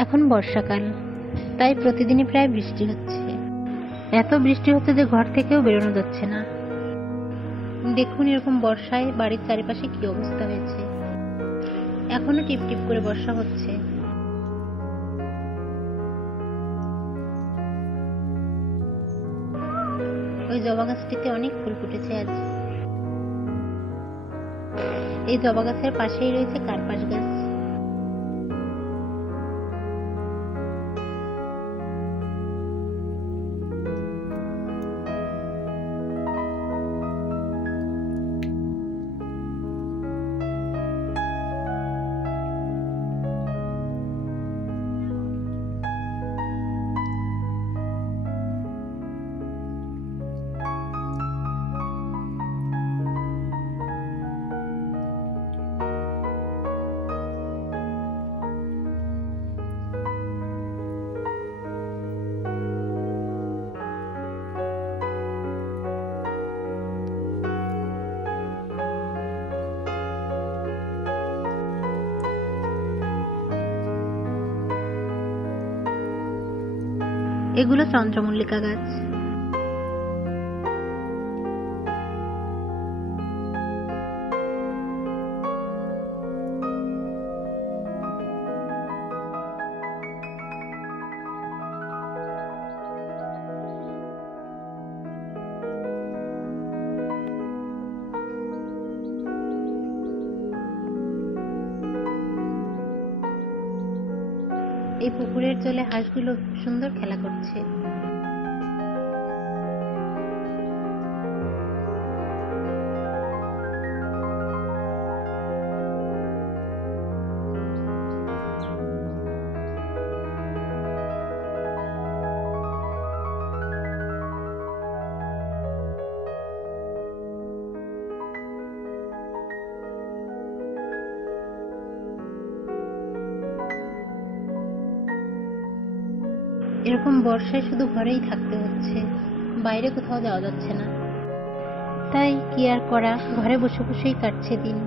এখন বর্ষাকাল, তাই প্রতিদিনই প্রায় বৃষ্টি হচ্ছে। এত বৃষ্টি হচ্ছে যে ঘর থেকেও বেরোনো যাচ্ছে না। দেখুন এরকম বর্ষায় বাড়ির চারিপাশে কি অবস্থা হয়েছে। এখনো টিপ টিপ করে বর্ষা হচ্ছে। ওই জবা গাছটিতে অনেক ফুল ফুটেছে আজ। এই জবা গাছের পাশেই রয়েছে কার্পাস গাছ। এগুলো চন্দ্রমল্লিকা গাছ। এই পুকুরের জলে হাঁসগুলো সুন্দর খেলা করছে। এরকম বর্ষায় শুধু ঘরেই থাকতে হচ্ছে, বাইরে কোথাও যাওয়া যাচ্ছে না। তাই কি আর করা, ঘরে বসে বসেই কাটছে দিন।